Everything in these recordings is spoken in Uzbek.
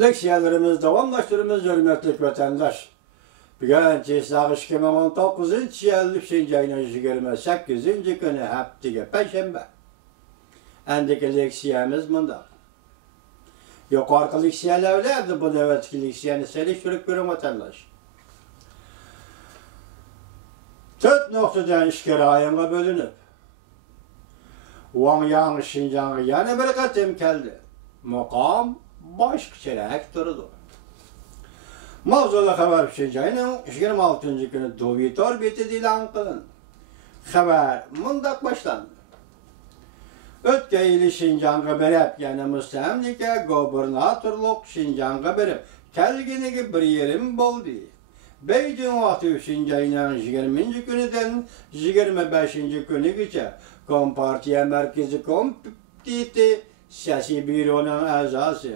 Leksiyalarımız davamlaştırımız hürmetlik vatandaş. Bugün Cesaq 2019 yıl 5. ayının 28. günü haftaga Perşembe. Endiki leksiyamiz bunda. Yukarı leksiyalarlarda bu nöbetki leksiyani seliştirip görün vatandaş. 4 noktadan işkere ayına bölünüp, Wang Xinjiang'a yana bir qatim keldi. Muqam başqacharak turdi. Mavzuli xabar Xinjiang'ning 26 günü Dovitor betida e'lon qilindi. Xabar mundaq boshlandi. O'tgan yili Xinjiang'a berib, yana mustamlika gubernatorlik Xinjiang'a berib, kelganiga 1,5 bo'ldi. Beijing vaqti Xinjiang'ning 20 kunidan 25 kunigacha Kompartiya Markaziy Komiteti siyosiy byuroning a'zosi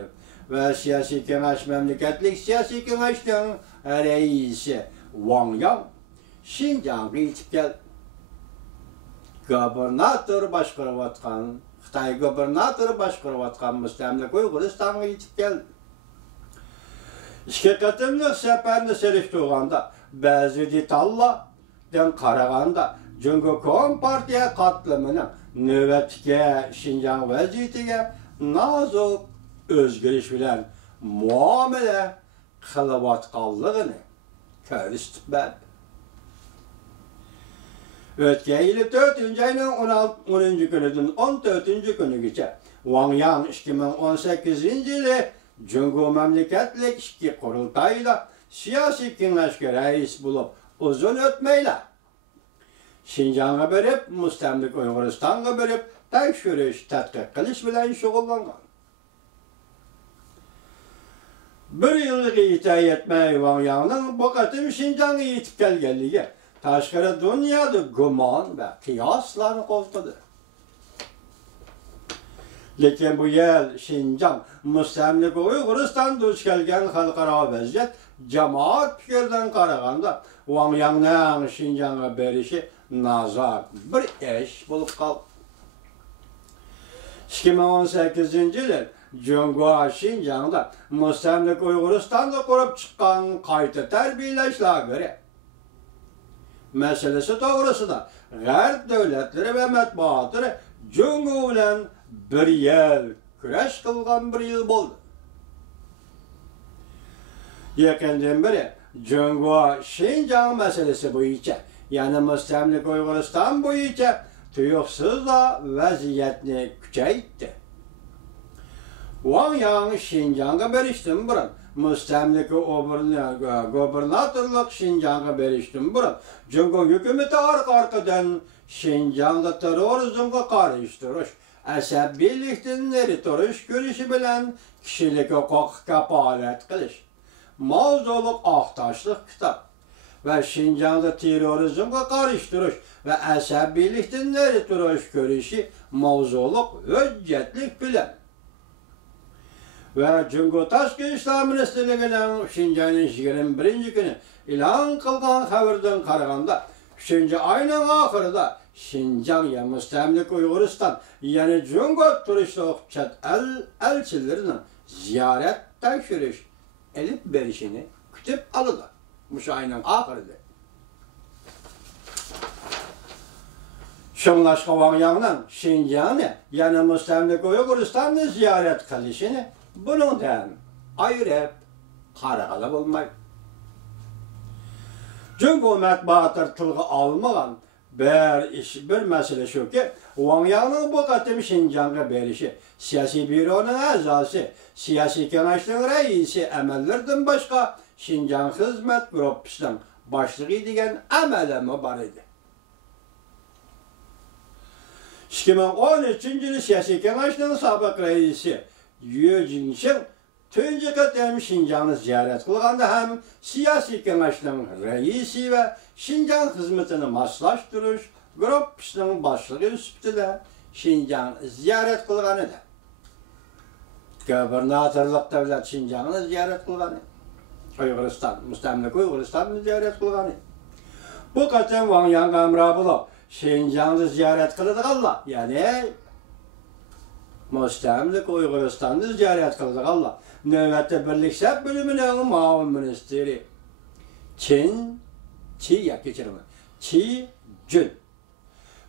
va siyosiy kengash mamlakatlik siyosiy kengashning raisi Wang Yang Xinjiang'a yetib keldi. Xitoy gubernatori boshqarayotgan mustamlika Uyg'uristonga yetib keldi. İki qatimliq safarni selishtirganda, ba'zi detallardan qaraganda, Jungo Kompartiya qatlamining navbatdagi Xinjiang vaziyatiga nozik o'zgarish bilan muomala qilayotganligini ko'rish bor. O'tgan yili 4 ayning 10 kunidan 14 kunigacha Wang Yang 2018 yili Jungo mamlakatlik ishki qurultayida siyosiy kengashga rais bo'lib, uzun o'tmayla Xinjiang'a berib, mustamlik Uyg'uristonga berib, tekshirish, tadqiq qilish bilan shug'ullangan. Bir yilga yetmay Wang Yang'ning bu qatim Xinjiang'a yetib kelganligi tashqari dunyoda gumon va qiyoslarni qo'zg'adi. Lekin bu yil Xinjiang mustamlika Uyg'uriston duch kelgan xalqaro vaziyat jamoat fikridan qaraganda Wang Yang'ning Xinjiang'a berishi nazar bir ish bo'lib qoldi. 2018 yili Jungo Xinjiang'da mustamlika Uyg'uristonda qurib chiqqan qayta tarbiyalash lageri masalasi to'g'risida G'arb davlatlari va matbuotlari Jungo bilan bir yil kurash qilgan bir yil bo'ldi. Yaqindan beri Jungo Xinjiang masalasi bo'yicha, ya'ni mustamlika Uyg'uriston bo'yicha tuyuqsizla vaziyatni kuchaytirdi. Wang Yang Xinjiang'a berishdan burun, mustamlika gubernatorlik Xinjiang'a berishdan burun, Jungo hukumati orqa-orqadan Xinjiang'da terrorizmga qarshi turish, asabiylikdan nari turish ko'rishi bilan kishilik huquq kafolat qilish, mavzuliq oqtoshlik kitob va Xinjiang'da terrorizmga qarshi turish va asabiylikdan nari turish ko'rishi mavzuliq hujjatlik bilan ve Jungo Tashqi ishlar ministrligining Xinjiang'ning 21 kuni e'lon qilgan xabardan qaraganda, 3 ayning oxirida Xinjiang ya mustamlika Uyg'uriston, ya'ni Jungo turishliq chet elchilarining ziyorat tekshirish elib berishini kutib oldi. Mush ayning oxirida. Shunlashqa Wang Yang'ning Xinjiang'ni, ya'ni mustamlika Uyg'uristonni ziyorat qilishini bundan ayırıp qarag'ala bo'lmaydi. Jungo matbuotlar tilga olmagan bir masala shuki, Wang Yang'ning bu qatim Xinjiang'a berishi siyosiy byuroning a'zosi, siyosiy kengashning raisi amallardan boshqa Xinjiang xizmat gruppasining boshlig'i degan amalimi bor edi. 2013 yili siyosiy kengashning sobiq raisi Yu Jinshin tunji qatim Xinjiang'ni ziyorat qilganda ham siyosiy kengashning raisi va Xinjiang xizmatini moslashtirish gruppasining boshlig'i sifatida Xinjiang'ni ziyorat qilgan edi. Gubernatorlik davlat Xinjiang'ni ziyorat qilgan edi. Uyg'uriston, mustamlika Uyg'uristonni ziyorat qilgan edi. Bu qatim Wang Yang amro bo'lib Xinjiang'ni ziyorat qiladiganlar, ya'ni Müstemlik Uyguristan'da ziyaret kıldık Allah. Növbette Birlik Sep bölümünün muavin ministeri. Çi Jun.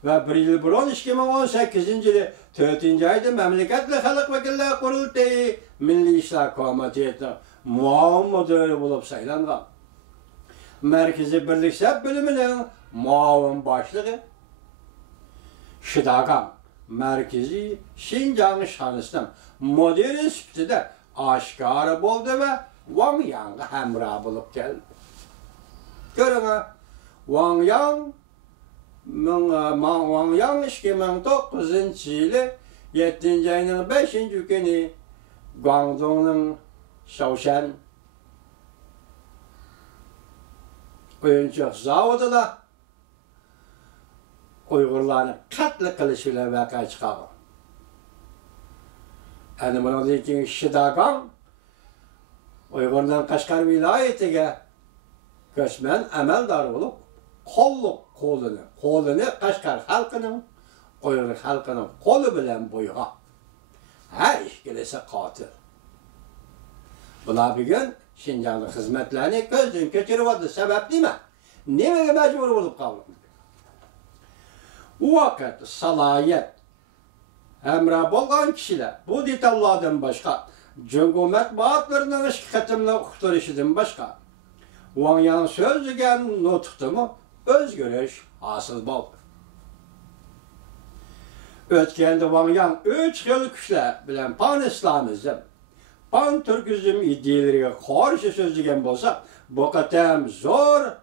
Ve 1 yıl burun 2018 yılı 4. ayda Memleketli Halk Vekilleri Kurultayı Milli İşler Komitesi'nin muavin müdürü bulup saylangan. Merkezi Birlik Sep bölümünün muavin başlığı Şidagan. Merkezi Şinjan şanısının modeli süptide aşkarı buldu ve Wang Yang'a hemrah bulup geldi. Görün Wang Yang 2009 yılı 7. ayının 5. günü Guangdong'un Shaoshan oyuncak zavodunda Uygurlarını katlı kılışıyla vakaya çıkardı. Yani bunun için Şidagan Uygurların Kaşgar vilayetiga göçmen emeldar olup kolunu Kaşgar halkının, Uygur halkının kolu bilen boyuğa her iş gelirse katil. Buna bir gün Şinjan'ın hizmetlerini gözden geçirivdi. Sebep değil mi? Niye mecbur olup kaldı? O vakit salayet emrah bolgan kişiler bu detallardan başka Cumhuriyet matlarının şirketimle uqtirişidan başka Wang Yang söz degan nutqdimi o'zgarish hosil bo'ldi. O'tganda Wang Yang 3 xil kuchlar bilan pan-islomizm, pan-turkizm ideyalariga qarshi so'zlagan bo'lsa, bu qatam zo'r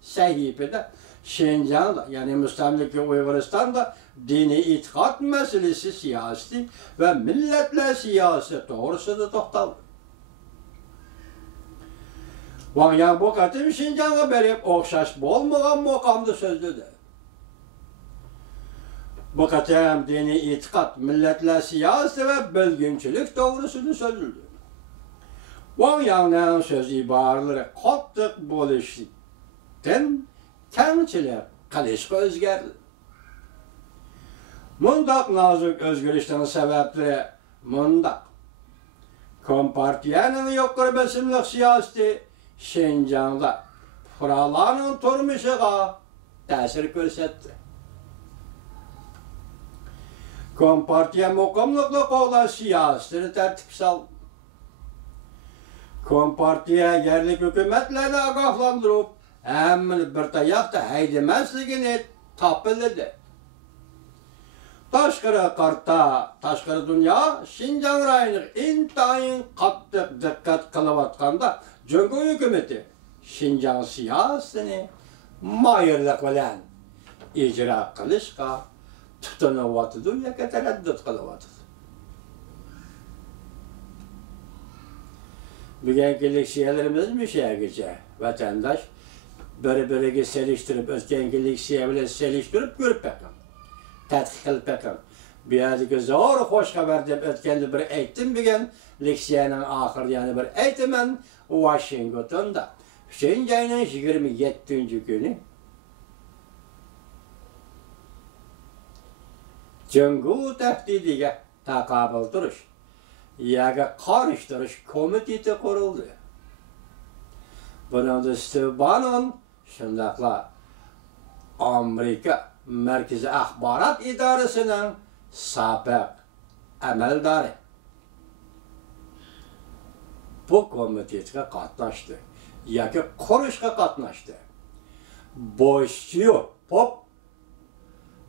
sahifada Şinjan'da yani müstemlik Uyguristan'da dini itikat meselesi siyasi ve milletler siyasi doğrusunda toxtaldı. Wang Yang bu qatim Şinjan'a berip oxşaş bolmagan muqamda sözledi. Bu qatim dini itikat, milletler siyasi ve bölgünçülük doğrusunda sözledi. Wang Yang'ın söz ibarları qattiq bo'lishdan kengchilik qilishga o'zgardi. Mundaq nozik o'zgarishning sabablari mundaq. Kompartiyaning yuqori bosimliq siyosati Şinjan'da fuqarolarning turmushiga ta'sir ko'rsatdi. Kompartiya muqimlikni qo'llash siyosatini tartibga soldi. Kompartiya yerlik hukumatlarni ogohlantirib Әміл бір таяқты әйдемәсігіне тапылды. Ташқары дүния Şinjan райының интайын қаттық диққат қылып атқанда Жоңғо үкіметі Şinjan сиясыны майырлық білән ижра қылышқа тұтынып атыды, яке тәрәддүт қылып атыды. Bugünkü şiirlerimiz müşahede vatandaş bir-biriga seliştirib, o'tgan şiirlar seliştirib ko'rib bakalım. Tadqiq qilib bakalım. Bu yerdagi zo'r xo'sh xabar deb o'tganda bir aytdim degan leksiyaning oxirida yana bir aytaman Washingtonda. Şinjan'ın 27. günü Cungu tahdidiga taqobil turish yaga qarshi komiteti qurildi. Bunun Steve Bannon shundaqla Amerika Merkezi Axborot idorasining sobiq amaldori bu komitetga qatnashdi yoki qurishga qatnashdi. Boshchi pop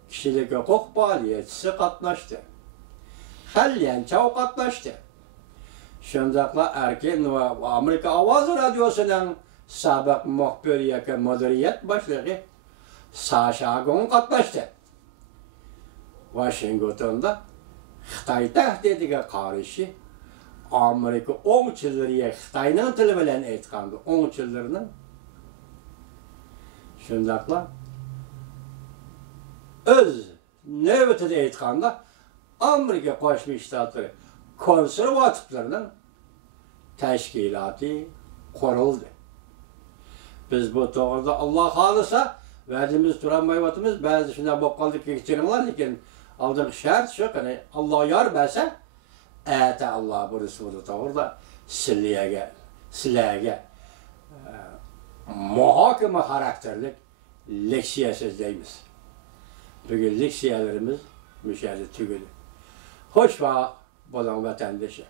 kishilik huquq faoliyatchisi qatnashdi. Halyanchov qatnashdi. Shundaqla Erkin va Amerika Ovozi radiosining sobiq muxbir yoki mudiriyat boshlig'i Sasha Gon qatnashdi. Washingtonda Xitoy tahdidiga qarshi Amerika o'ngchilariga Xitoyning tili bilan aytganda o'ngchilarni shundaqla o'z navbatida aytganda Amerika Qo'shma Shtatlari konservativlarning tashkiloti qurildi. Biz bu to'g'rida Alloh xolisa va'damiz turolmayotimiz. Ba'zi shunday bo'lib qoldik, kechiringlar, lekin Aldık şart şu, yani Allah yar verse, Allah bu Resulü doğurda sizlerge muhakeme karakterlik leksiyesiz deyimiz. Bugün leksiyelerimiz müşahede tügülü. Hoş bak, bulan vatandaşı.